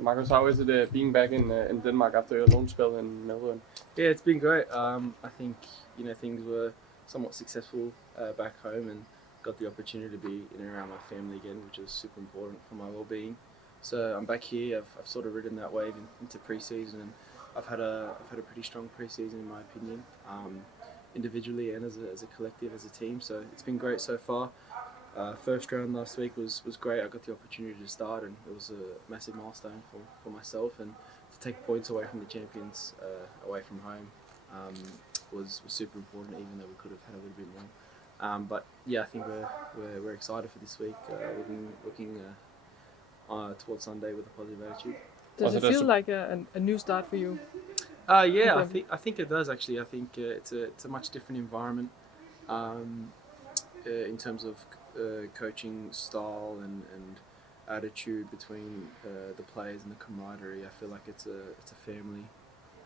Marcus, how is it being back in Denmark after your loan spell in Melbourne? Yeah, it's been great. I think things were somewhat successful back home, and got the opportunity to be in and around my family again, which is super important for my well-being. So I'm back here. I've sort of ridden that wave into pre-season, and I've had a pretty strong pre-season in my opinion, individually and as a collective, as a team. So it's been great so far. First round last week was great. I got the opportunity to start, and it was a massive milestone for myself. And to take points away from the champions, away from home, was super important. Even though we could have had a little bit more. But yeah, I think we're excited for this week. Looking towards Sunday with a positive attitude. Does it feel like a new start for you? Yeah, I think it does actually. I think it's a much different environment. In terms of coaching style and attitude between the players and the camaraderie. I feel like it's a family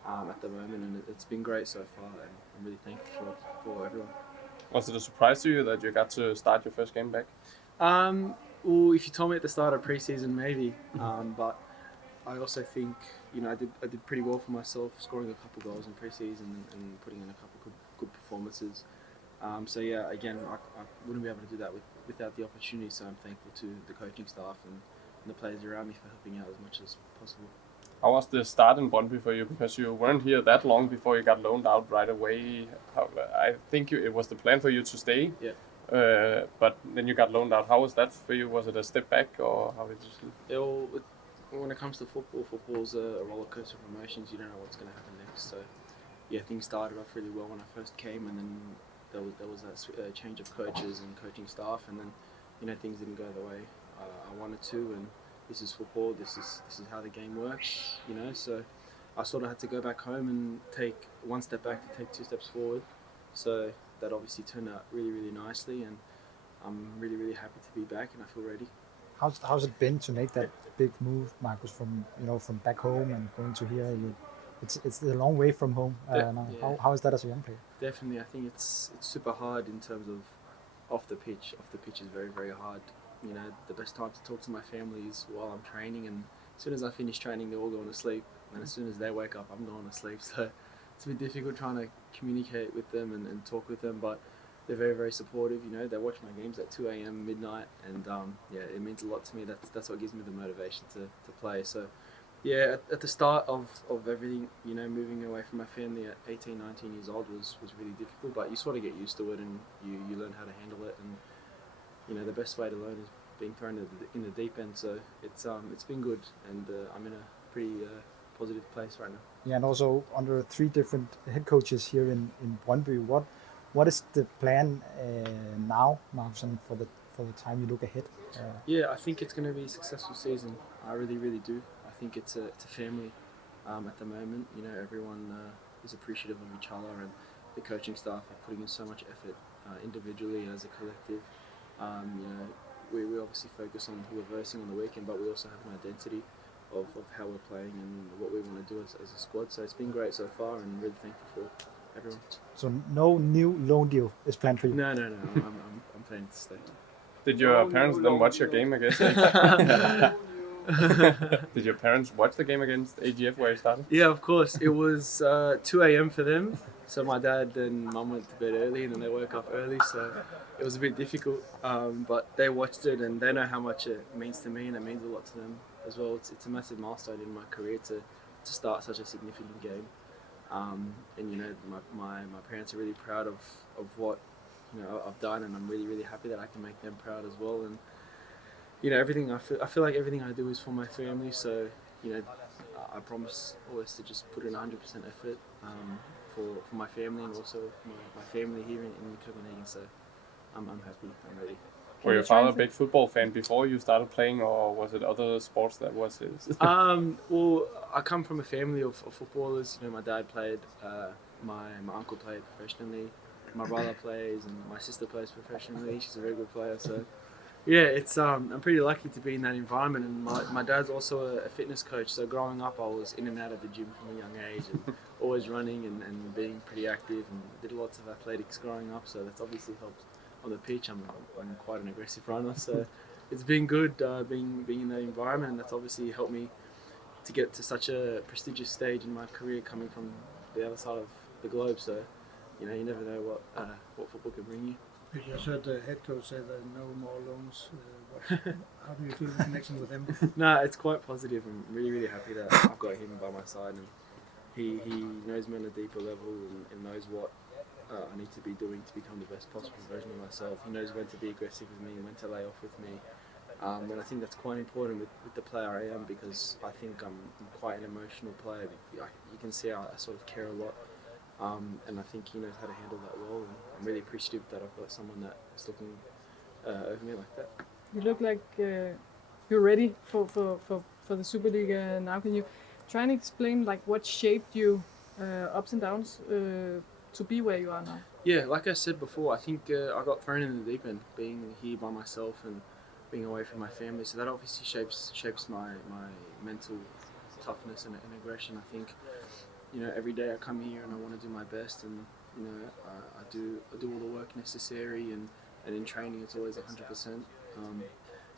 at the moment, and it's been great so far, and I'm really thankful for everyone. Was it a surprise to you that you got to start your first game back? Well, if you told me at the start of pre-season, maybe, but I also think I did pretty well for myself, scoring a couple goals in pre-season and putting in a couple good performances. So yeah, again, I wouldn't be able to do that without the opportunity. So I'm thankful to the coaching staff and the players around me for helping out as much as possible. How was the start in Brøndby for you? Because you weren't here that long before you got loaned out right away. I think it was the plan for you to stay. Yeah. But then you got loaned out. How was that for you? Was it a step back, or how did you see? When it comes to football's a roller coaster of emotions. You don't know what's going to happen next. So yeah, things started off really well when I first came, and then there was that change of coaches and coaching staff, and then things didn't go the way I wanted to. And this is football. This is how the game works. So I sort of had to go back home and take one step back to take two steps forward. So that obviously turned out really, really nicely, and I'm really, really happy to be back, and I feel ready. How's it been to make that big move, Marcus, from back home and going to here? It's a long way from home now. Yeah. How is that as a young player? Definitely, I think it's super hard in terms of off the pitch. Off the pitch is very, very hard. The best time to talk to my family is while I'm training, and as soon as I finish training, they're all going to sleep, and as soon as they wake up, I'm going to sleep. So it's a bit difficult trying to communicate with them and talk with them, but they're very, very supportive. They watch my games at 2 a.m. midnight, and yeah, it means a lot to me. That's what gives me the motivation to play. So yeah, at the start of everything, moving away from my family at 18, 19 years old was really difficult, but you sort of get used to it, and you learn how to handle it, and the best way to learn is being thrown in the deep end. So it's been good, and I'm in a pretty positive place right now. Yeah, and also under 3 different head coaches here in Brøndby, what is the plan now, Marcus, for the time you look ahead? Yeah, I think it's going to be a successful season. I really, really do. I think it's a family at the moment. Everyone is appreciative of each other, and the coaching staff are putting in so much effort individually and as a collective. We obviously focus on who we're versing on the weekend, but we also have an identity of how we're playing and what we want to do as a squad. So it's been great so far, and really thankful for everyone. So no new loan deal is planned for you? No. I'm planning to stay. Did your parents then watch your game against? Did your parents watch the game against AGF where you started? Yeah, of course. It was 2 a.m. for them. So my dad and mum went to bed early, and then they woke up early. So it was a bit difficult. But they watched it, and they know how much it means to me, and it means a lot to them as well. It's a massive milestone in my career to start such a significant game. And my parents are really proud of what I've done, and I'm really, really happy that I can make them proud as well. And everything I feel like everything I do is for my family. So I promise always to just put in 100% effort for my family, and also my family here in Copenhagen. So I'm happy. I'm ready. Were your father a big football fan before you started playing, or was it other sports that was his? Well, I come from a family of footballers. My dad played, my uncle played professionally, my brother plays, and my sister plays professionally. She's a very good player. So yeah, it's I'm pretty lucky to be in that environment. And my dad's also a fitness coach. So growing up, I was in and out of the gym from a young age, and always running and being pretty active, and did lots of athletics growing up. So that's obviously helped. On the pitch, I'm quite an aggressive runner, so it's been good being in that environment, and that's obviously helped me to get to such a prestigious stage in my career, coming from the other side of the globe. So, you know, you never know what football can bring you. You just heard the head coach say that no more loans. How do you feel the connection with him? No, it's quite positive. I'm really, really happy that I've got him by my side, and he knows me on a deeper level and knows what I need to be doing to become the best possible version of myself. He knows when to be aggressive with me, when to lay off with me. And I think that's quite important with the player I am, because I think I'm quite an emotional player. You can see I sort of care a lot. And I think he knows how to handle that well, and I'm really appreciative that I've got someone that is looking over me like that. You look like you're ready for the Super League now. Can you try and explain like what shaped you ups and downs to be where you are now? Yeah, like I said before, I think I got thrown in the deep end, being here by myself and being away from my family. So that obviously shapes my mental toughness and aggression. I think, you know, every day I come here and I want to do my best, and you know, I do all the work necessary, and in training it's always 100%.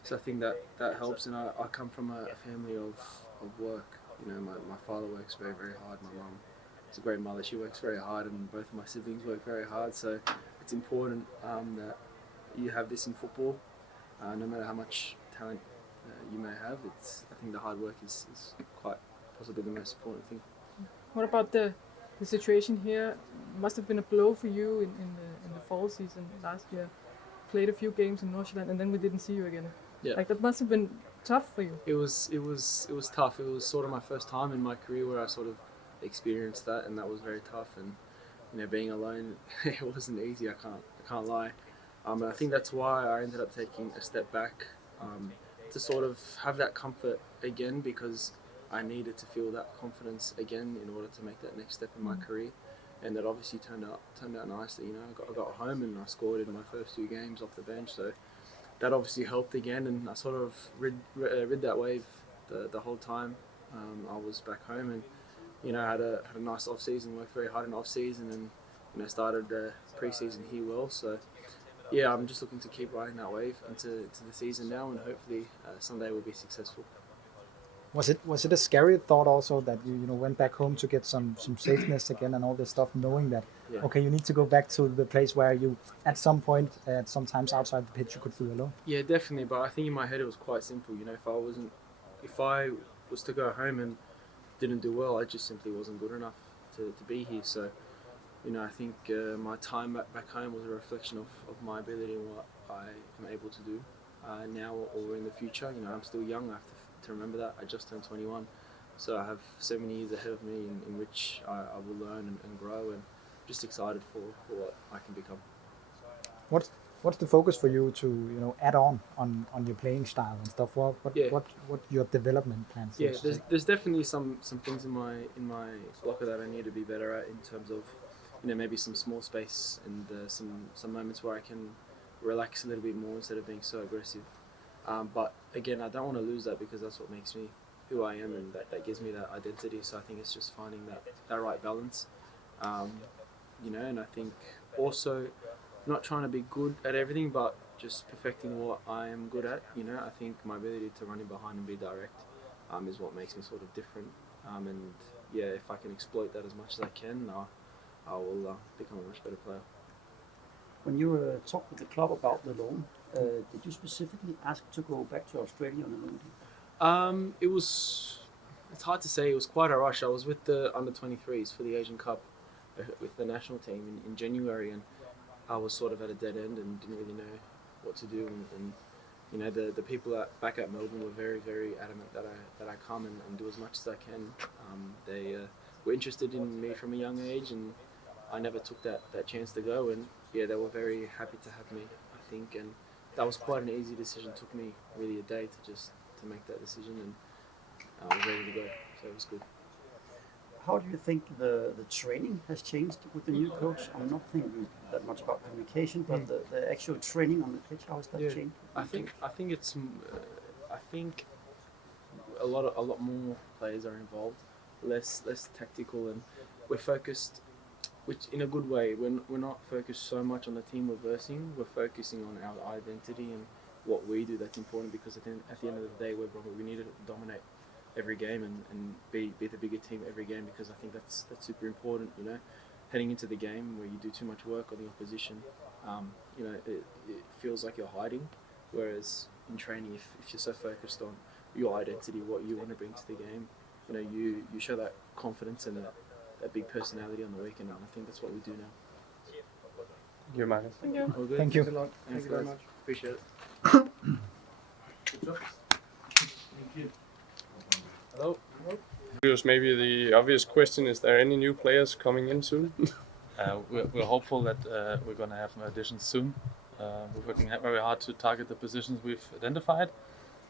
So I think that helps, and I come from a family of work. You know, my father works very, very hard. My mum is a great mother. She works very hard, and both of my siblings work very hard. So it's important that you have this in football. No matter how much talent you may have, I think the hard work is quite possibly the most important thing. What about the situation here? Must have been a blow for you in the fall season last year. Played a few games in Nordsjælland and then we didn't see you again. Yeah. Like that must have been tough for you. It was tough. It was sort of my first time in my career where I sort of experienced that, and that was very tough. And you know, being alone, it wasn't easy. I can't lie. And I think that's why I ended up taking a step back to sort of have that comfort again, because I needed to feel that confidence again in order to make that next step in my career. And that obviously turned out nicely. You know, I got home and I scored in my first 2 games off the bench, so that obviously helped again. And I sort of rid that wave the whole time I was back home, and you know, had a nice off season. Worked very hard in off season, and you know, started pre-season here well. So yeah, I'm just looking to keep riding that wave into the season now, and hopefully Sunday will be successful. Was it a scary thought also that you went back home to get some safeness again and all this stuff, knowing that okay, you need to go back to the place where you at some point sometimes outside the pitch you could feel alone? Yeah, definitely. But I think in my head it was quite simple. You know, if I was to go home and didn't do well, I just simply wasn't good enough to be here. So you know, I think my time back home was a reflection of my ability and what I am able to do now or in the future. You know, I'm still young. I have to remember that. I just turned 21, so I have 7 years ahead of me in which I will learn and grow, and just excited for what I can become. What's the focus for you to add on your playing style and stuff? What your development plans? Yeah, there's definitely some things in my locker that I need to be better at in terms of, you know, maybe some small space and some moments where I can relax a little bit more instead of being so aggressive. But again, I don't want to lose that, because that's what makes me who I am, and that gives me that identity. So I think it's just finding that right balance, you know. And I think also not trying to be good at everything, but just perfecting what I am good at. You know, I think my ability to run in behind and be direct is what makes me sort of different. And yeah, if I can exploit that as much as I can, I will become a much better player. When you talked with the club about the loan, did you specifically ask to go back to Australia on a loan deal? It's hard to say. It was quite a rush. I was with the under-23s for the Asian Cup with the national team in January, and I was sort of at a dead end and didn't really know what to do. And you know, the people back at Melbourne were very, very adamant that I come and do as much as I can. They were interested in me from a young age, and I never took that chance to go. And yeah, they were very happy to have me, I think, and that was quite an easy decision. It took me really a day to make that decision, and I was ready to go, so it was good. How do you think the training has changed with the new coach? I'm not thinking that much about communication, but the actual training on the pitch, how has that changed? I think it's I think a lot more players are involved, less tactical, and we're focused, which in a good way. We're not focused so much on the team we're versing. We're focusing on our identity and what we do. That's important, because at the end of the day, we need to dominate every game and be the bigger team every game, because I think that's super important. You know, heading into the game where you do too much work on the opposition, you know, it feels like you're hiding. Whereas in training, if you're so focused on your identity, what you want to bring to the game, you know, you show that confidence and that big personality on the weekend, and I think that's what we do now. Thank you, Marcus. Thank you. All good. Thank you. Thanks a lot. Thanks, Thank you very guys. much. Appreciate it. Good job. Hello. Julius, maybe the obvious question, is there any new players coming in soon? We're hopeful that we're going to have some additions soon. We're working very hard to target the positions we've identified.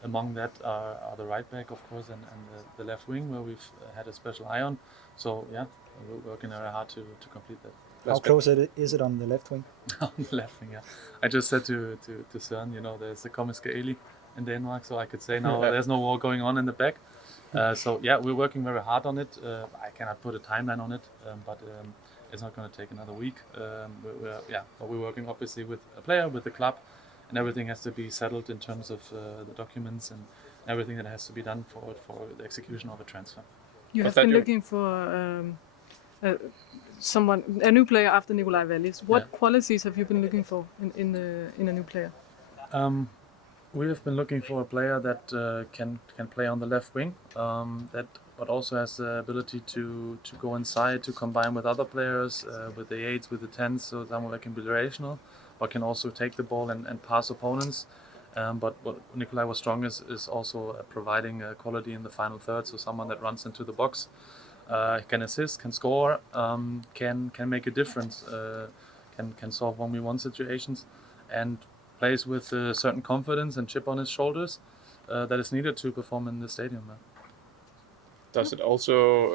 Among that are the right back, of course, and the left wing, where we've had a special eye on. So yeah, we're working very hard to complete that. How close is it on the left wing? On the left wing, yeah. I just said to Søren, you know, there's a komiske eli in Denmark, so I could say now there's no war going on in the back. So yeah, we're working very hard on it. I cannot put a timeline on it, but it's not going to take another week. But we're working obviously with a player, with the club, and everything has to be settled in terms of the documents and everything that has to be done for the execution of a transfer. You have been looking for a new player after Nikolai Wallis. What qualities have you been looking for in a new player? We have been looking for a player that can play on the left wing, but also has the ability to go inside, to combine with other players, with the 8s, with the 10s, so someone that can be directional, but can also take the ball and pass opponents. But what Nikolai was strong is also providing quality in the final third, so someone that runs into the box, can assist, can score, can make a difference, can solve 1v1 situations, and plays with a certain confidence and chip on his shoulders that is needed to perform in the stadium. Does it also,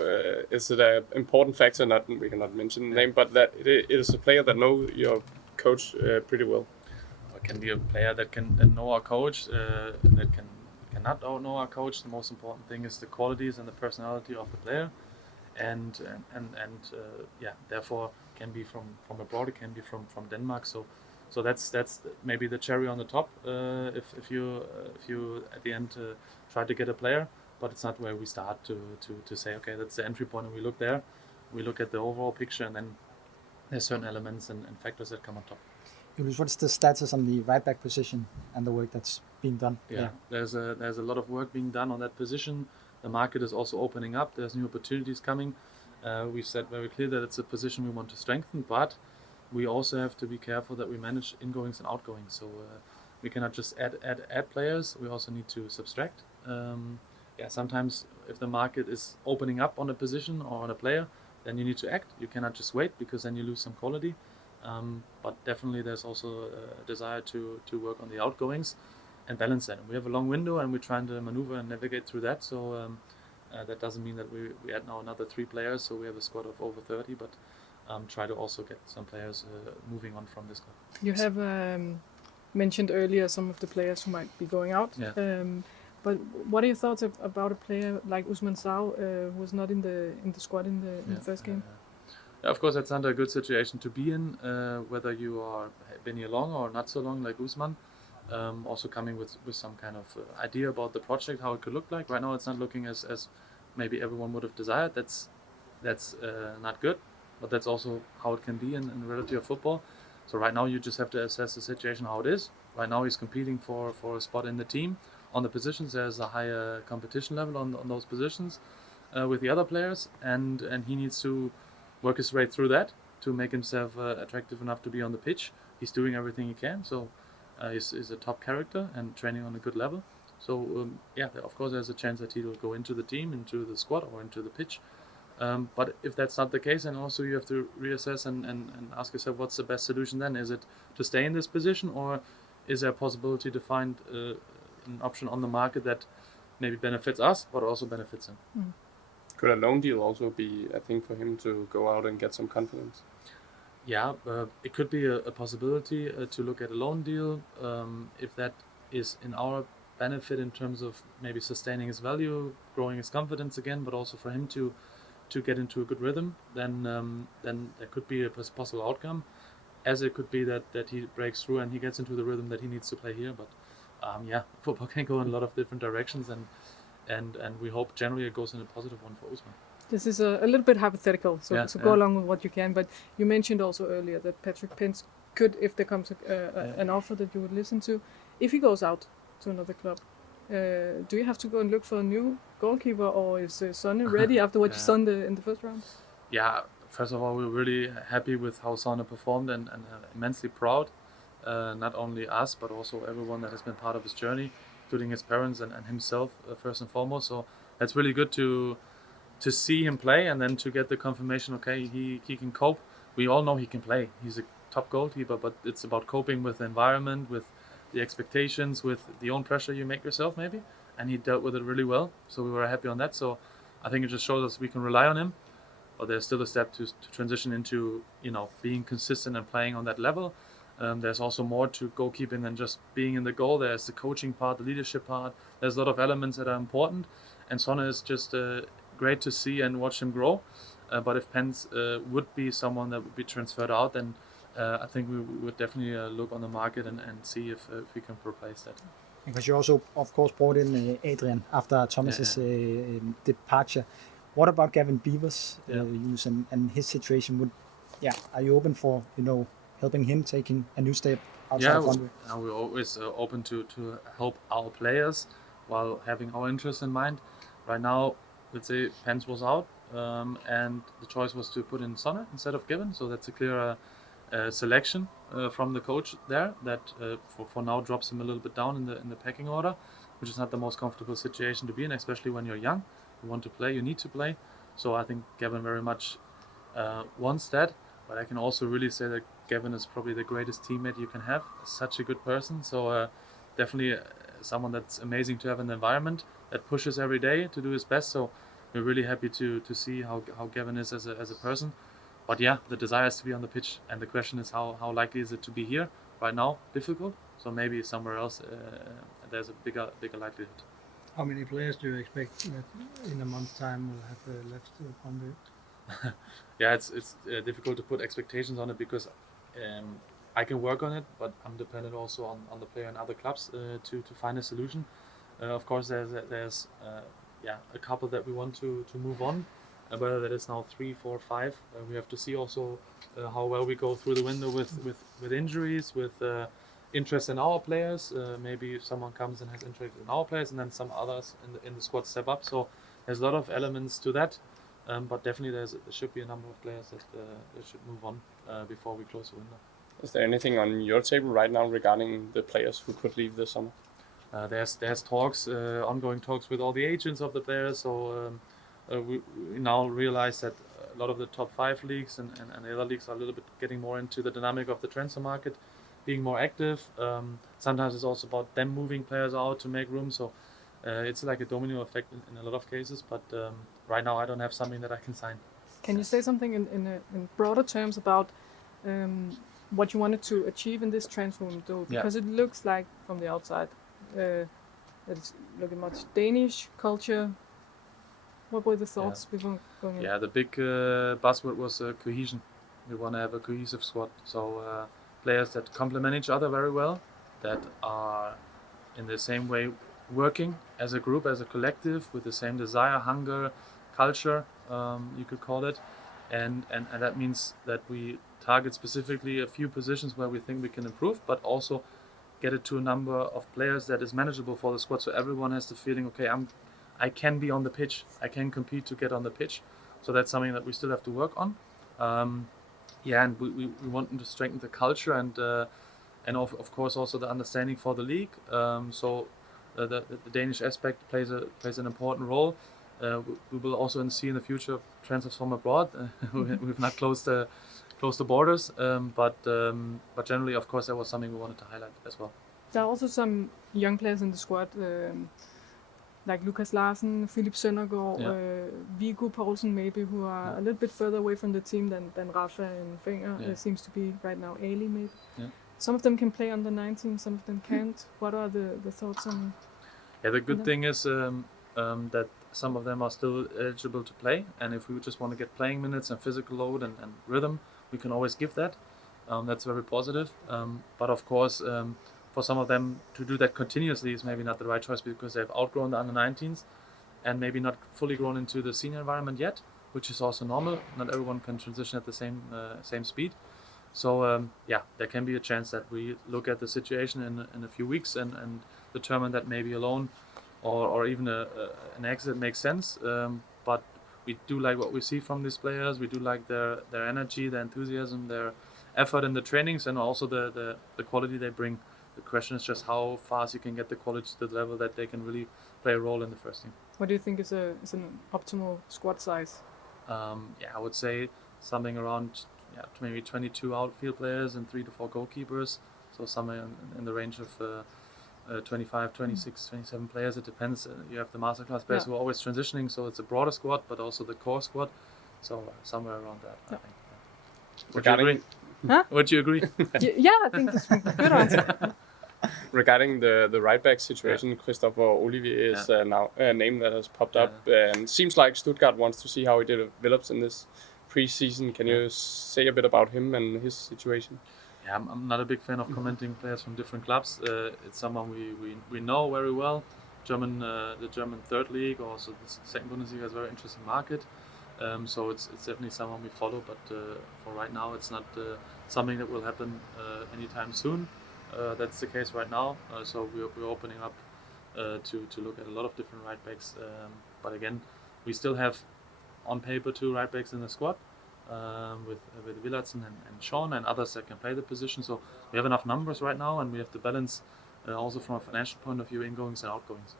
is it an important factor, we cannot mention the name, but that it is a player that knows your coach pretty well? It can be a player that can know our coach, that cannot know our coach. The most important thing is the qualities and the personality of the player, and therefore can be from abroad, it can be from Denmark. So that's maybe the cherry on the top. If you at the end try to get a player, but it's not where we start to say, okay, that's the entry point, and we look there. We look at the overall picture, and then there's certain elements and factors that come on top. Julius, what's the status on the right back position and the work that's being done? Yeah, there's a lot of work being done on that position. The market is also opening up. There's new opportunities coming. We've said very clear that it's a position we want to strengthen, but we also have to be careful that we manage ingoings and outgoings. So we cannot just add players. We also need to subtract. Sometimes if the market is opening up on a position or on a player, then you need to act. You cannot just wait, because then you lose some quality. But definitely there's also a desire to work on the outgoings and balance that. And we have a long window, and we're trying to maneuver and navigate through that. So that doesn't mean that we add now another 3 players, so we have a squad of over 30, but try to also get some players moving on from this club. You have mentioned earlier some of the players who might be going out. Yeah. But what are your thoughts about a player like Usman Sao, who was not in the squad in the first game? Of course, that's not a good situation to be in, whether you are been here long or not so long, like Usman. Also coming with some kind of idea about the project, how it could look like. Right now, it's not looking as maybe everyone would have desired. That's not good, but that's also how it can be in the reality of football. So right now, you just have to assess the situation how it is. Right now, he's competing for a spot in the team. On the positions, there's a higher competition level on those positions with the other players, and he needs to work his way through that to make himself attractive enough to be on the pitch. He's doing everything he can, so he's a top character and training on a good level. So of course there's a chance that he will go into the team, into the squad, or into the pitch. But if that's not the case, then also you have to reassess and ask yourself, what's the best solution then? Is it to stay in this position, or is there a possibility to find an option on the market that maybe benefits us but also benefits him? Mm. Could a loan deal also be a thing for him to go out and get some confidence? Yeah, it could be a possibility to look at a loan deal. If that is in our benefit in terms of maybe sustaining his value, growing his confidence again, but also for him to get into a good rhythm, then there could be a possible outcome. As it could be that he breaks through and he gets into the rhythm that he needs to play here. But football can go in a lot of different directions, and and we hope generally it goes in a positive one for Usman. This is a little bit hypothetical, so go Yeah. along with what you can. But you mentioned also earlier that Patrick Pence could, if there comes an offer that you would listen to, if he goes out to another club, do you have to go and look for a new goalkeeper, or is Sonne ready after what you saw in the first round? Yeah, first of all, we're really happy with how Sonne performed and immensely proud. Not only us, but also everyone that has been part of his journey, including his parents and himself first and foremost. So it's really good to see him play and then to get the confirmation, okay, he can cope. We all know he can play. He's a top goalkeeper, but it's about coping with the environment, with the expectations, with the own pressure you make yourself maybe. And he dealt with it really well. So we were happy on that. So I think it just shows us we can rely on him. But there's still a step to transition into, being consistent and playing on that level. There's also more to goalkeeping than just being in the goal. There's the coaching part, the leadership part. There's a lot of elements that are important. And Sonne is just great to see and watch him grow. But if Pence would be someone that would be transferred out, then I think we would definitely look on the market and see if we can replace that. Because you also, of course, brought in Adrian after Thomas's departure. What about Gavin Beavers, Younis, and his situation? Are you open for helping him taking a new step outside of Hungary? We're always open to help our players while having our interests in mind. Right now, let's say Pence was out, and the choice was to put in Sonne instead of Gavin. So that's a clear selection from the coach there that for now drops him a little bit down in the pecking order, which is not the most comfortable situation to be in, especially when you're young. You want to play, you need to play. So I think Gavin very much wants that. But I can also really say that Gavin is probably the greatest teammate you can have. Such a good person. So definitely someone that's amazing to have in the environment, that pushes every day to do his best. So we're really happy to see how Gavin is as a person. But yeah, the desire is to be on the pitch. And the question is how likely is it to be here? Right now, difficult. So maybe somewhere else there's a bigger likelihood. How many players do you expect that in a month's time will have left Hungary? Yeah, it's difficult to put expectations on it because I can work on it, but I'm dependent also on the player and other clubs to find a solution. Of course, there's a couple that we want to move on. Whether that is now 3, 4, 5, we have to see also how well we go through the window with injuries, with interest in our players. Maybe if someone comes and has interest in our players, and then some others in the squad step up. So there's a lot of elements to that. But definitely there should be a number of players that should move on before we close the window. Is there anything on your table right now regarding the players who could leave this summer? There's talks, ongoing talks with all the agents of the players. So we now realize that a lot of the top 5 leagues and the other leagues are a little bit getting more into the dynamic of the transfer market, being more active. Sometimes it's also about them moving players out to make room. So it's like a domino effect in a lot of cases. But right now I don't have something that I can sign. Can you say something in broader terms about what you wanted to achieve in this transfer window? Because it looks like from the outside that it's looking much Danish culture. What were the thoughts before going in? Yeah, the big buzzword was cohesion. We want to have a cohesive squad. So players that complement each other very well, that are in the same way working as a group, as a collective, with the same desire, hunger, culture, you could call it. And that means that we target specifically a few positions where we think we can improve, but also get it to a number of players that is manageable for the squad. So everyone has the feeling, okay, I can be on the pitch. I can compete to get on the pitch. So that's something that we still have to work on. And we want to strengthen the culture and of course also the understanding for the league. The Danish aspect plays an important role. We will also see in the future transfers from abroad. We've not closed the borders, but generally, of course, that was something we wanted to highlight as well. There are also some young players in the squad, like Lukas Larsen, Philip Nørgaard, Viggo Poulsen maybe, who are a little bit further away from the team than Rafa and Fenger. It seems to be right now Ali maybe. Yeah. Some of them can play under 19, some of them can't. What are the thoughts on? Yeah, the good thing is that some of them are still eligible to play, and if we just want to get playing minutes and physical load and rhythm, we can always give that. That's very positive. But of course, for some of them to do that continuously is maybe not the right choice because they've outgrown the under-19s. and maybe not fully grown into the senior environment yet, which is also normal. Not everyone can transition at the same speed. So there can be a chance that we look at the situation in a few weeks and determine that maybe a loan or even an exit makes sense. But we do like what we see from these players. We do like their energy, their enthusiasm, their effort in the trainings, and also the quality they bring. The question is just how fast you can get the quality to the level that they can really play a role in the first team. What do you think is an optimal squad size? I would say something around maybe 22 outfield players and 3 to 4 goalkeepers. So somewhere in the range of 25, 26, 27 players. It depends. You have the masterclass players who are always transitioning, so it's a broader squad, but also the core squad. So somewhere around that, I think. Would you agree? Huh? Would you agree? Yeah, I think that's a good answer. Regarding the right back situation, Christopher Olivier is now a name that has popped up, and seems like Stuttgart wants to see how he develops in this pre-season. Can you say a bit about him and his situation? Yeah, I'm not a big fan of commenting players from different clubs. It's someone we know very well. The German third league, or also the second Bundesliga, is a very interesting market. So it's definitely someone we follow, but for right now it's not something that will happen anytime soon. That's the case right now. So we're opening up to look at a lot of different right backs. But again, we still have on paper 2 right backs in the squad with Willardsen and Sean and others that can play the position. So we have enough numbers right now, and we have to balance also from a financial point of view ingoings and outgoings.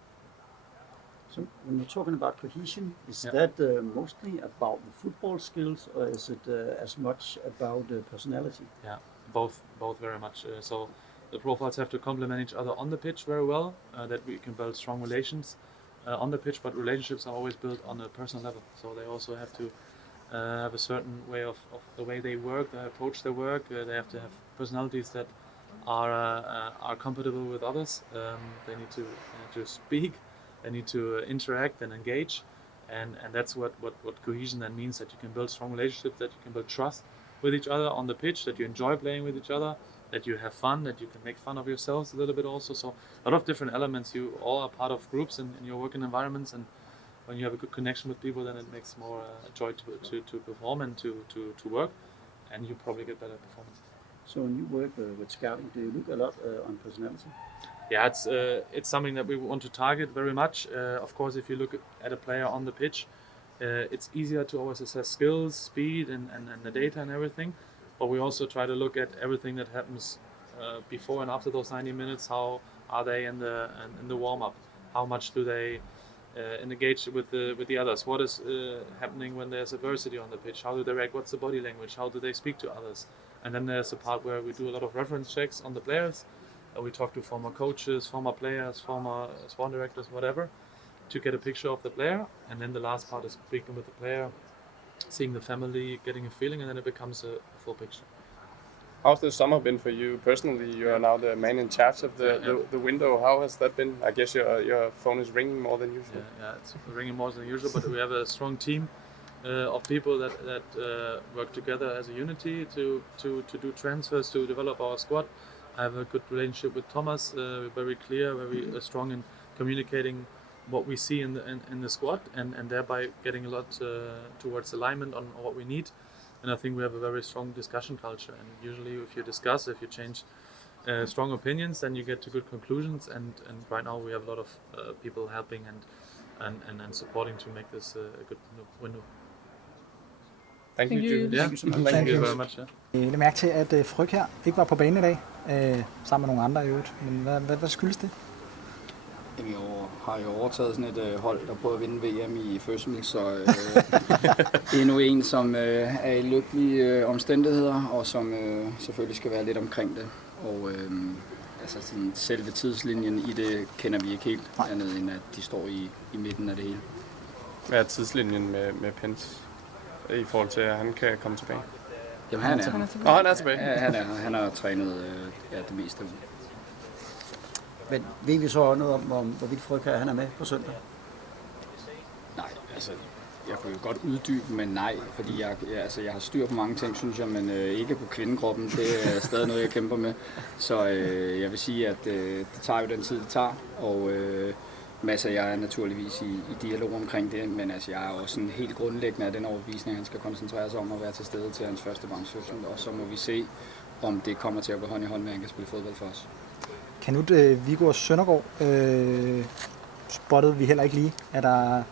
So when you're talking about cohesion, is that mostly about the football skills, or is it as much about personality? Yeah, both very much. So the profiles have to complement each other on the pitch very well, that we can build strong relations on the pitch, but relationships are always built on a personal level. So they also have to have a certain way of the way they work, they approach their work. They have to have personalities that are compatible with others. They need to speak. They need to interact and engage, and that's what cohesion then means, that you can build strong relationships, that you can build trust with each other on the pitch, that you enjoy playing with each other, that you have fun, that you can make fun of yourselves a little bit also. So a lot of different elements. You all are part of groups in your working environments, and when you have a good connection with people, then it makes more joy to perform and to work, and you probably get better performances. So when you work with scouting, do you look a lot on personality? Yeah, it's something that we want to target very much. Of course, if you look at a player on the pitch, it's easier to always assess skills, speed, and the data and everything. But we also try to look at everything that happens before and after those 90 minutes. How are they in the warm up? How much do they engage with the others? What is happening when there's adversity on the pitch? How do they react? What's the body language? How do they speak to others? And then there's a part where we do a lot of reference checks on the players. We talk to former coaches, former players, former sport directors, whatever, to get a picture of the player. And then the last part is speaking with the player, seeing the family, getting a feeling, and then it becomes a full picture. How's the summer been for you personally? You are now the man in charge of the window. How has that been? I guess your phone is ringing more than usual. Yeah, it's ringing more than usual, but we have a strong team of people that work together as a unity to do transfers, to develop our squad. I have a good relationship with Thomas, very clear, very strong in communicating what we see in the squad, and thereby getting a lot towards alignment on what we need. And I think we have a very strong discussion culture. And usually, if you discuss, if you change strong opinions, then you get to good conclusions. And right now, we have a lot of people helping and supporting to make this a good window. Thank you, Julius. Yeah, thank you very much. Jeg lagde mærke til, at Fryg her ikke var på banen i dag, sammen med nogle andre i øvrigt. Men hvad skyldes det? Jamen, jeg har jo overtaget sådan et hold, der prøver at vinde VM i Fødsel, så endnu en, som er i lykkelige omstændigheder, og som selvfølgelig skal være lidt omkring det. Og altså sådan, selve tidslinjen i det kender vi ikke helt, andet end at de står i midten af det hele. Hvad er tidslinjen med Pence i forhold til, at han kan komme tilbage? Jamen, han er tilbage. Ja, han har trænet det meste. Men ved vi så noget om, hvorvidt Fryg han er med på søndag? Nej, altså jeg kunne jo godt uddybe, men nej, fordi jeg har styr på mange ting, synes jeg, men ikke på kvindekroppen. Det er stadig noget, jeg kæmper med. Så jeg vil sige, at det tager jo den tid, det tager, og Masser af jeg er naturligvis i dialog omkring det, men altså, jeg er også sådan helt grundlæggende af den overbevisning, at han skal koncentrere sig om at være til stede til hans første barnsfødsel, og så må vi se, om det kommer til at gå hånd i hånd med, at han kan spille fodbold for os. Kanut, Viggo og Søndergaard spottede vi heller ikke lige. Er der...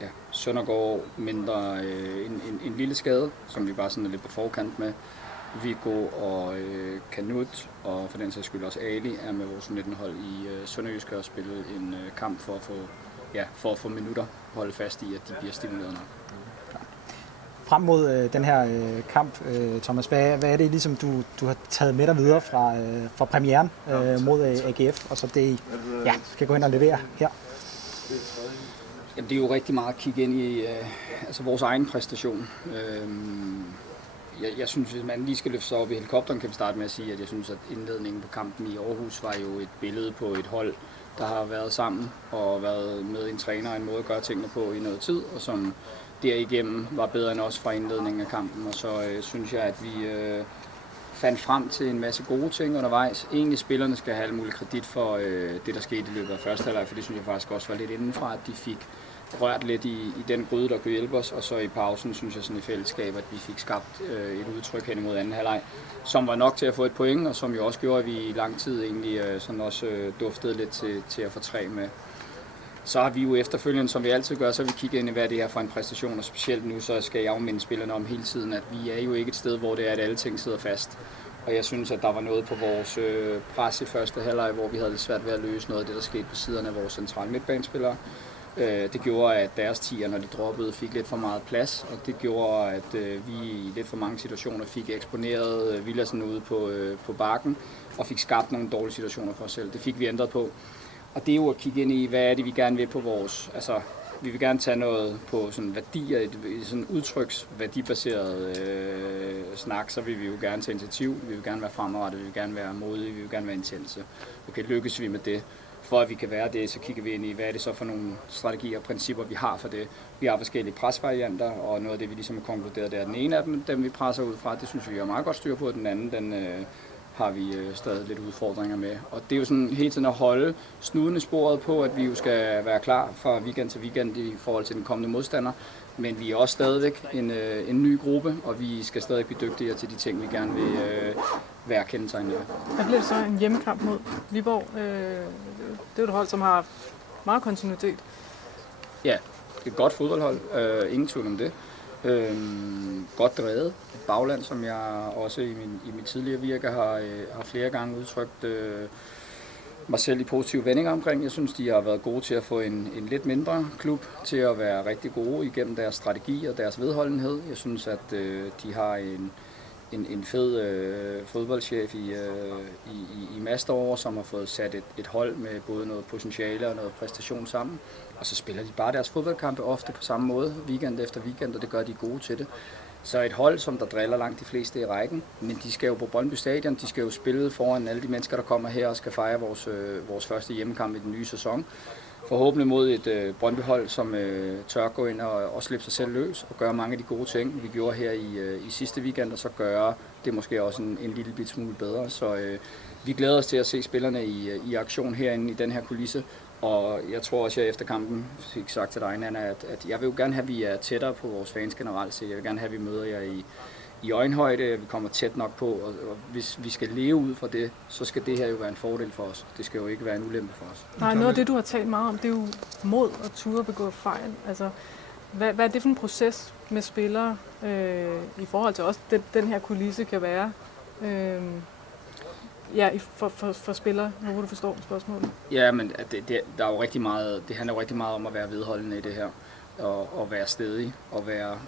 Ja, Nørgaard mindre en lille skade, som vi bare sådan er lidt på forkant med. Viggo og Kanut, og for den sags skyld også Ali, er med vores 19-hold i Sønderjysk og spille en kamp for at få minutter, holde fast i, at de bliver stimuleret nok. Frem mod den her kamp, Thomas, hvad er det ligesom, du har taget med dig videre fra premieren mod AGF, og så det, skal gå ind og levere her? Jamen, det er jo rigtig meget at kigge ind i vores egen præstation. Jeg synes, hvis man lige skal løfte sig op i helikopteren, kan vi starte med at sige, at jeg synes, at indledningen på kampen i Aarhus var jo et billede på et hold, der har været sammen og været med en træner og en måde at gøre tingene på i noget tid, og som derigennem var bedre end os fra indledningen af kampen. Og så synes jeg, at vi fandt frem til en masse gode ting undervejs. Egentlig spillerne skal have alt muligt kredit for det, der skete i løbet af første halvleg, for det synes jeg faktisk også var lidt indenfra, at de fik rørt lidt i den gryde, der kunne hjælpe os, og så i pausen synes jeg sådan i fællesskab, at vi fik skabt et udtryk hen imod anden halvleg, som var nok til at få et point, og som jo også gjorde, at vi i lang tid egentlig sådan også duftede lidt til at få 3 med. Så har vi jo efterfølgende, som vi altid gør, så vi kigget ind i, hvad det er for en præstation, og specielt nu, så skal jeg jo minde spillerne om hele tiden, at vi er jo ikke et sted, hvor det er, at alle ting sidder fast. Og jeg synes, at der var noget på vores pres i første halvleg, hvor vi havde lidt svært ved at løse noget af det, der skete på siderne af vores centrale midtbanespillere. Det gjorde, at deres tier, når de droppede, fik lidt for meget plads, og det gjorde, at vi i lidt for mange situationer fik eksponeret Villadsen ude på bakken, og fik skabt nogle dårlige situationer for os selv. Det fik vi ændret på. Og det er jo at kigge ind i, hvad er det, vi gerne vil på vores... Altså, vi vil gerne tage noget på sådan værdier, i sådan udtryksværdibaseret snak, så vil vi jo gerne tage initiativ, vi vil gerne være fremadrettet, vi vil gerne være modige, vi vil gerne være intense. Okay, lykkes vi med det? For at vi kan være det, så kigger vi ind i, hvad er det så for nogle strategier og principper, vi har for det. Vi har forskellige presvarianter, og noget af det, vi ligesom har konkluderet, det er den ene af dem vi presser ud fra. Det synes vi er meget godt styr på, den anden, den har vi stadig lidt udfordringer med. Og det er jo sådan hele tiden at holde snuden i sporet på, at vi jo skal være klar fra weekend til weekend i forhold til den kommende modstander. Men vi er også stadigvæk en ny gruppe, og vi skal stadig blive dygtigere til de ting, vi gerne vil være kendetegnet af. Hvad bliver det så en hjemmekamp mod Viborg? Det er jo et hold, som har meget kontinuitet. Ja, et godt fodboldhold. Ingen tvivl om det. Godt drevet. Et bagland, som jeg også i mit tidligere virke har flere gange udtrykt mig selv i positive vendinger omkring. Jeg synes, de har været gode til at få en lidt mindre klub til at være rigtig gode igennem deres strategi og deres vedholdenhed. Jeg synes, at de har en fed fodboldchef i Mads derovre, som har fået sat et hold med både noget potentiale og noget præstation sammen. Og så spiller de bare deres fodboldkampe ofte på samme måde, weekend efter weekend, og det gør de gode til det. Så et hold, som der driller langt de fleste i rækken, men de skal jo på Brøndby Stadion, de skal jo spille foran alle de mennesker, der kommer her og skal fejre vores første hjemmekamp i den nye sæson. Forhåbentlig mod et Brøndby-hold, som tør gå ind og slippe sig selv løs og gøre mange af de gode ting, vi gjorde her i sidste weekend, og så gøre det måske også en lille bit smule bedre. Så vi glæder os til at se spillerne i aktion herinde i den her kulisse. Og jeg tror også, at jeg efter kampen fik sagt til dig, Nana, at jeg vil jo gerne have, at vi er tættere på vores fans generelt. Så jeg vil gerne have, at vi møder jer i øjenhøjde, at vi kommer tæt nok på. Og hvis vi skal leve ud fra det, så skal det her jo være en fordel for os. Det skal jo ikke være en ulempe for os. Nej, noget af det, du har talt meget om, det er jo mod og ture begå fejl. Altså, hvad er det for en proces med spillere i forhold til også den her kulisse kan være? Ja, for spillere. Hvor du forstår spørgsmålet? Ja, men der er jo rigtig meget, det handler jo rigtig meget om at være vedholdende i det her. Og være stedig, og være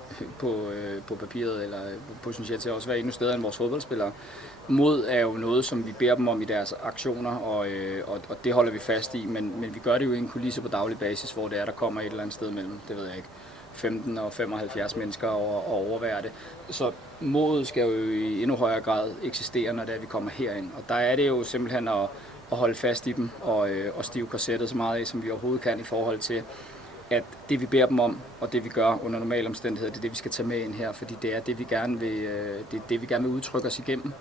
på papiret, eller potentielt til også være endnu steder end vores fodboldspillere. Mod er jo noget, som vi beder dem om i deres aktioner, og det holder vi fast i, men vi gør det jo i en kulisse på daglig basis, hvor det er, der kommer et eller andet sted mellem, det ved jeg ikke, 15 og 75 mennesker og overvære det. Så modet skal jo i endnu højere grad eksistere, når det er, vi kommer herind. Og der er det jo simpelthen at holde fast i dem og stive korsettet så meget af, som vi overhovedet kan i forhold til, at det vi beder dem om, og det vi gør under normale omstændigheder, det er det, vi skal tage med ind her, fordi det er det, vi gerne vil udtrykke os igennem.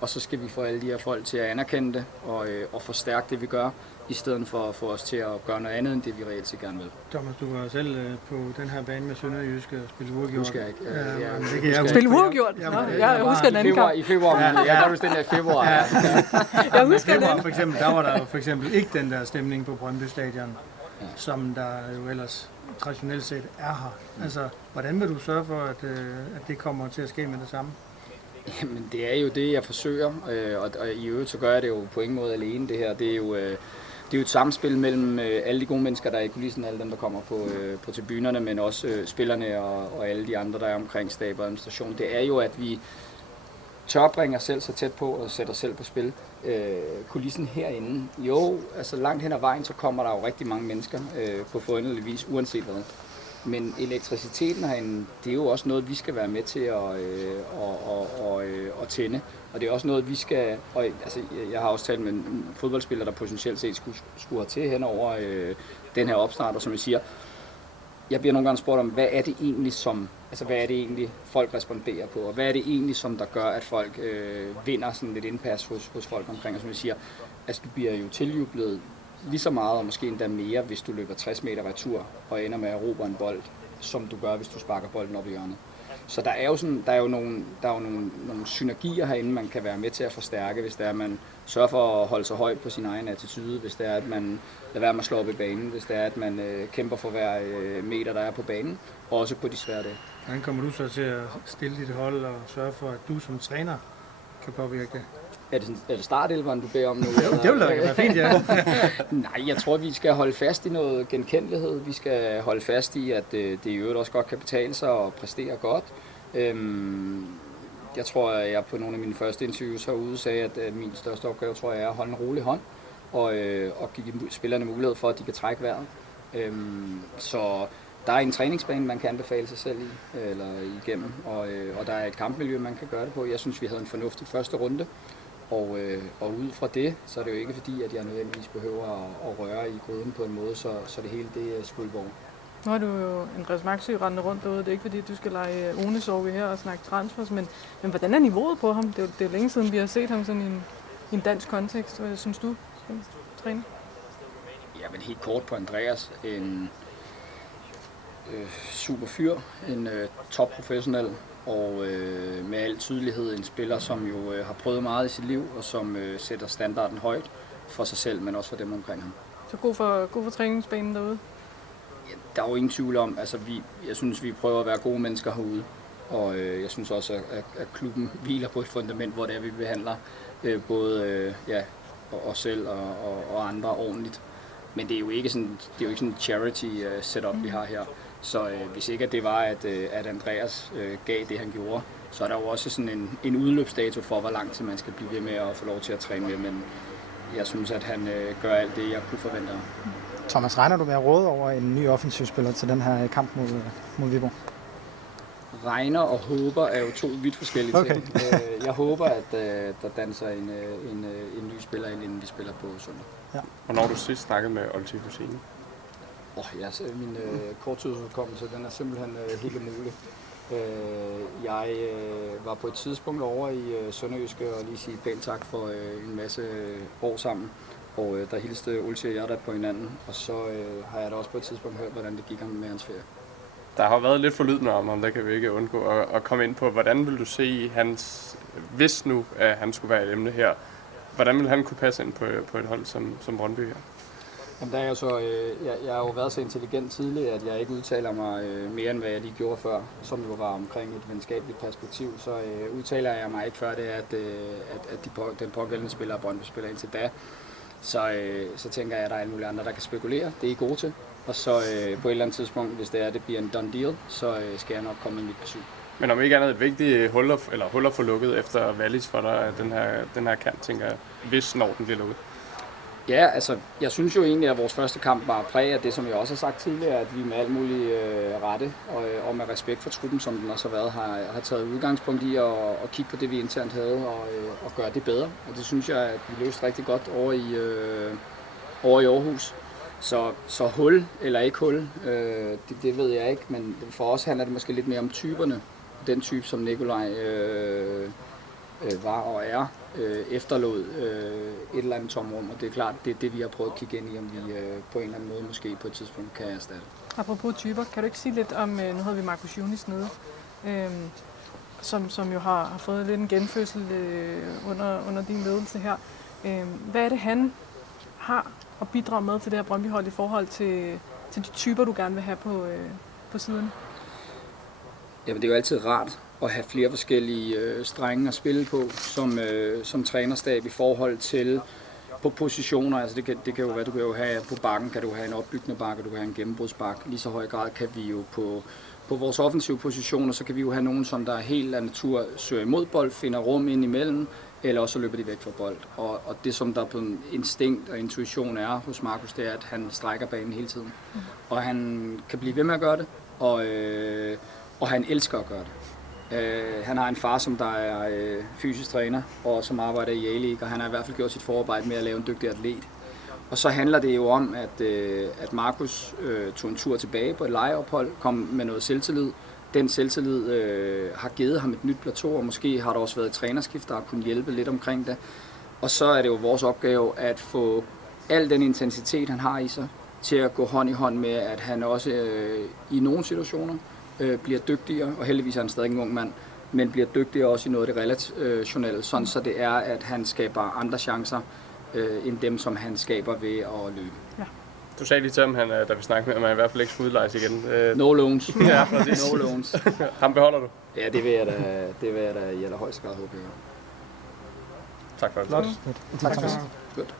Og så skal vi få alle de her folk til at anerkende det og forstærke det, vi gør, i stedet for at få os til at gøre noget andet, end det vi reelt set gerne vil. Thomas, du var selv på den her bane med Sønderjyske og spille uafgjort. Husker jeg ikke. Det kan jeg Spille uafgjort? Jeg husker den anden kamp. I februar, jeg kan huske den der i februar. Jeg husker den. For eksempel, der var der for eksempel ikke den der stemning på Brøndby Stadion, som der jo ellers traditionelt set er her. Altså, hvordan vil du sørge for, at det kommer til at ske med det samme? Jamen, det er jo det, jeg forsøger, og i øvrigt så gør jeg det jo på ingen måde alene. Det her, det er jo et samspil mellem alle de gode mennesker, der er i kulissen, alle dem, der kommer på tribunerne, men også spillerne og alle de andre, der er omkring stab og administration. Det er jo, at vi tør bringe os selv så tæt på og sætte os selv på spil. Kulissen herinde, jo, altså langt hen ad vejen, så kommer der jo rigtig mange mennesker på forunderlig vis, uanset hvad. Men elektriciteten herinde, det er jo også noget, vi skal være med til at tænde. Og det er også noget, vi skal... Og, altså, jeg har også talt med en fodboldspiller, der potentielt set skulle have til hen over den her opstart, og som jeg siger, jeg bliver nogle gange spurgt om, hvad er det egentlig, folk responderer på, og hvad er det egentlig, som der gør, at folk vinder sådan lidt indpas hos folk omkring. Og som jeg siger, altså du bliver jo tiljublet lige så meget, og måske endda mere, hvis du løber 60 meter retur og ender med at erobre en bold, som du gør, hvis du sparker bolden op i hjørnet. Så der er jo nogle synergier herinde, man kan være med til at forstærke, hvis det er, at man sørger for at holde sig højt på sin egen attitude, hvis det er, at man lader være med at slå op i banen, hvis det er, at man kæmper for hver meter, der er på banen, også på de svære dage. Hvordan kommer du så til at stille dit hold og sørge for, at du som træner kan påvirke det? Er det startelveren, du beder om nu? Det vil da være fint, ja. Nej, jeg tror, vi skal holde fast i noget genkendelighed. Vi skal holde fast i, at det i øvrigt også godt kan betale sig og præstere godt. Jeg tror, at jeg på nogle af mine første interviews herude sagde, at min største opgave, tror jeg, er at holde en rolig hånd og give spillerne mulighed for, at de kan trække vejret. Så der er en træningsbane, man kan anbefale sig selv i, eller igennem, og der er et kampmiljø, man kan gøre det på. Jeg synes, vi havde en fornuftig første runde. Og ud fra det, så er det jo ikke fordi, at jeg nødvendigvis behøver at røre i gryden på en måde, så det hele det er skuldborg. Nu har du jo Andreas Maxø rendende rundt derude. Det er ikke fordi, du skal lege Ohnesorge her og snakke transfers, men hvordan er niveauet på ham? Det er jo længe siden, vi har set ham sådan i en dansk kontekst. Hvad synes du som træner? Ja, men helt kort på Andreas. En super fyr, en topprofessionel, og med al tydelighed en spiller, som jo har prøvet meget i sit liv, og som sætter standarden højt for sig selv, men også for dem omkring ham. Så god for træningsbanen derude? Ja, der er jo ingen tvivl om, altså jeg synes, vi prøver at være gode mennesker herude, og jeg synes også, at klubben hviler på et fundament, hvor det er, vi behandler både os selv og andre ordentligt. Men det er jo ikke sådan en charity setup, vi har her. Så hvis ikke at det var, at Andreas gav det, han gjorde, så er der jo også sådan en udløbsdato for, hvor lang tid man skal blive ved med at få lov til at træne med. Men jeg synes, at han gør alt det, jeg kunne forvente. Thomas, regner du med at råde over en ny offensivspiller til den her kamp mod Viborg? Regner og håber er jo to vidt forskellige ting. Jeg håber, at der danser en ny spiller ind, inden vi spiller på søndag. Ja. Og når du sidst snakkede med Olti Hussein? Min korttidsudkommelse, den er simpelthen helt umulig. Jeg var på et tidspunkt over i Sønderjyske og lige sige pænt tak for en masse år sammen. Og der hilste Olti og jeg der på hinanden. Og så har jeg da også på et tidspunkt hørt, hvordan det gik ham med hans ferie. Der har været lidt forlydende om ham, der kan vi ikke undgå at komme ind på. Hvordan vil du se hvis nu han skulle være et emne her, hvordan vil han kunne passe ind på et hold som Brøndby her? Jamen, der er jo så, jeg har jo været så intelligent tidligere, at jeg ikke udtaler mig mere, end hvad jeg lige gjorde før, som jo var omkring et venskabeligt perspektiv. Så udtaler jeg mig ikke før det, at den pågældende spiller og Brøndby spiller indtil da. Så tænker jeg, at der er alle mulige andre, der kan spekulere. Det er I gode til. Og så på et eller andet tidspunkt, hvis det bliver en done deal, så skal jeg nok komme med mit besøg. Men om ikke andet et vigtigt hul at få lukket efter Wallis for dig, den her kant, tænker jeg, når den bliver lukket. Ja, altså, jeg synes jo egentlig, at vores første kamp var præget af det, som jeg også har sagt tidligere, at vi med alt muligt rette og med respekt for truppen, som den også har været, har taget udgangspunkt i at kigge på det, vi internt havde og gøre det bedre. Og det synes jeg, at vi løste rigtig godt over i Aarhus. Så hul eller ikke hul, det ved jeg ikke, men for os handler det måske lidt mere om typerne. Den type, som Nikolaj var og er, efterlod et eller andet tomrum, og det er klart, det er det, vi har prøvet at kigge ind i, om vi på en eller anden måde måske på et tidspunkt kan erstatte. Apropos typer, kan du ikke sige lidt om, nu havde vi Marcus Younis nede, som jo har fået lidt en genfødsel under din ledelse her. Hvad er det, han har at bidrage med til det her Brøndby-hold i forhold til de typer, du gerne vil have på siden? Jamen, det er jo altid rart at have flere forskellige strenge at spille på som trænerstab i forhold til på positioner. Altså det kan jo være, du kan jo have på bakken, kan du have en opbyggende bakke, du kan have en gennembrudsbakke. Lige så høj grad kan vi jo på vores offensive positioner, så kan vi jo have nogen, som der helt af natur søger imod bold, finder rum ind imellem, eller også løber de væk fra bold. Og det, som der på instinkt og intuition er hos Marcus, det er, at han strækker banen hele tiden. Og han kan blive ved med at gøre det, og han elsker at gøre det. Han har en far, som der er fysisk træner, og som arbejder i A-League, og han har i hvert fald gjort sit forarbejde med at lave en dygtig atlet. Og så handler det jo om, at Marcus tog en tur tilbage på et lejeophold, kom med noget selvtillid. Den selvtillid har givet ham et nyt plateau, og måske har der også været et trænerskift, der har kunnet hjælpe lidt omkring det. Og så er det jo vores opgave at få al den intensitet, han har i sig, til at gå hånd i hånd med, at han også i nogle situationer bliver dygtigere, og heldigvis er han stadig en ung mand, men bliver dygtigere også i noget af det relationelle, sådan så det er, at han skaber andre chancer, end dem, som han skaber ved at løbe. Ja. Du sagde lige til ham, da vi snakkede med ham, at han i hvert fald ikke skulle udlejes igen. No loans. Ja, præcis. No loans. Ham beholder du? Ja, det vil jeg da i allerhøjeste grad håbe. Tak for det. Flot. Tak. Godt.